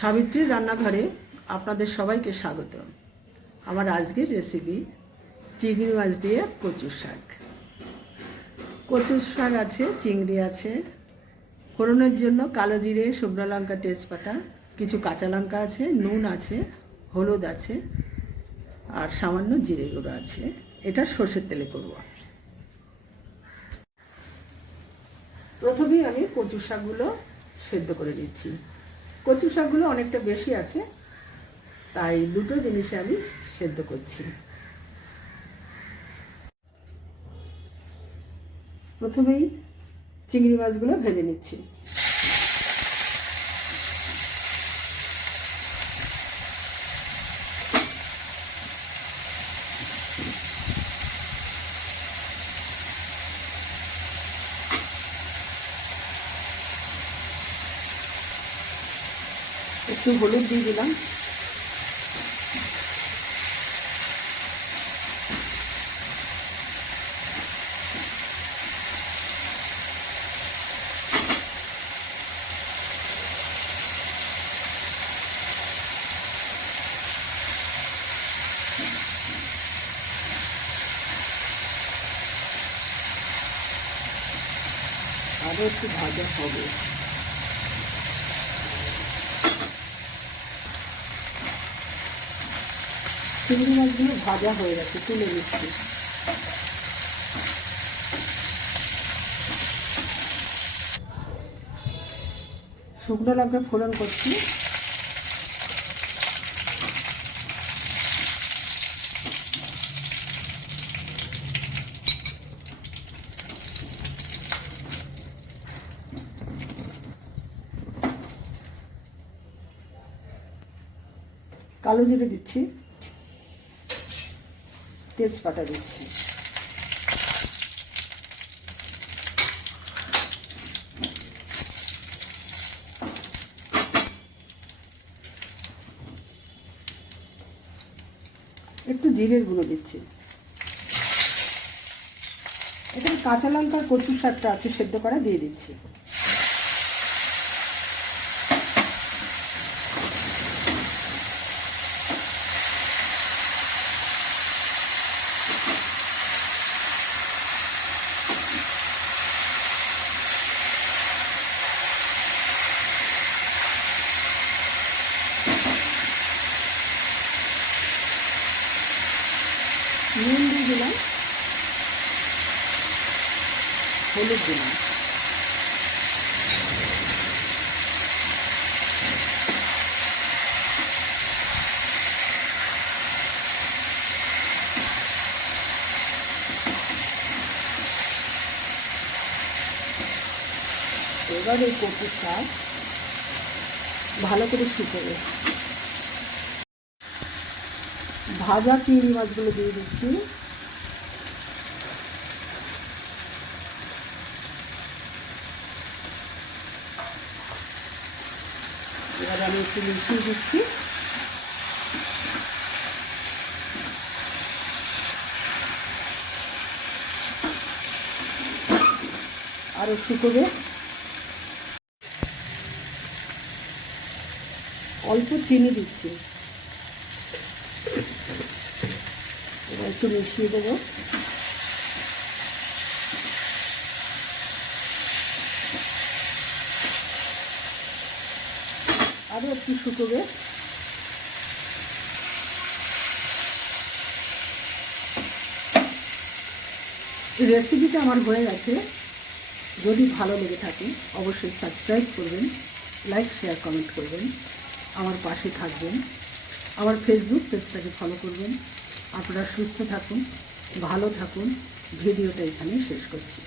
সাবিত্রীর রান্নাঘরে আপনাদের সবাইকে স্বাগত। আমার আজকের রেসিপি চিংড়ি মাছ দিয়ে কচুর শাক। কচুর শাক আছে, চিংড়ি আছে, ফোড়নের জন্য কালো জিরে, শুকনো লঙ্কা, তেজপাতা, কিছু কাঁচা লঙ্কা আছে, নুন আছে, হলুদ আছে, আর সামান্য জিরে গুঁড়ো আছে। এটা সর্ষের তেলে করব। প্রথমেই আমি কচুর শাকগুলো সেদ্ধ করে দিচ্ছি। কচু শাকগুলো অনেকটা বেশি আছে, তাই দুটো জিনিসে আমি সেদ্ধ করছি। প্রথমেই চিংড়ি মাছগুলো ভেজে নিচ্ছি। একটু হলুদ দিয়ে দিলাম, আরও একটু ভাজা হবে। চিংড়ি মাছগুলো ভাজা হয়ে গেছে, তুলে নিচ্ছি। শুকনো লঙ্কা ফোড়ন করছি। কালো জিরে দিচ্ছি, তেজপাতা দিচ্ছি, একটু জিরের গুঁড়ো দিচ্ছি। এখানে কাঁচা লঙ্কার কচুর শাকটা আছে সেদ্ধ করা, দিয়ে দিচ্ছি। নুন দিয়ে দিলাম, হলুদ দিলাম, এবার এই কচুর শাক ভালো করে শুকোবে। ভাজা চিংড়ি মাছগুলো দিয়ে দিচ্ছি। এবার আমি একটু মিশিয়ে দিচ্ছি। আরও শুকোবে। অল্প চিনি দিচ্ছি, এবার একটু মিশিয়ে দেবো। আরও একটু শুকোবে। রেসিপিটা আমার হয়ে গেছে। যদি ভালো লেগে থাকে অবশ্যই সাবস্ক্রাইব করবেন, লাইক, শেয়ার, কমেন্ট করবেন, আমার পাশে থাকবেন, আমার ফেসবুক পেজটাকে ফলো করবেন। আপনারা সুস্থ থাকুন, ভালো থাকুন। ভিডিওটা এখানেই শেষ করছি।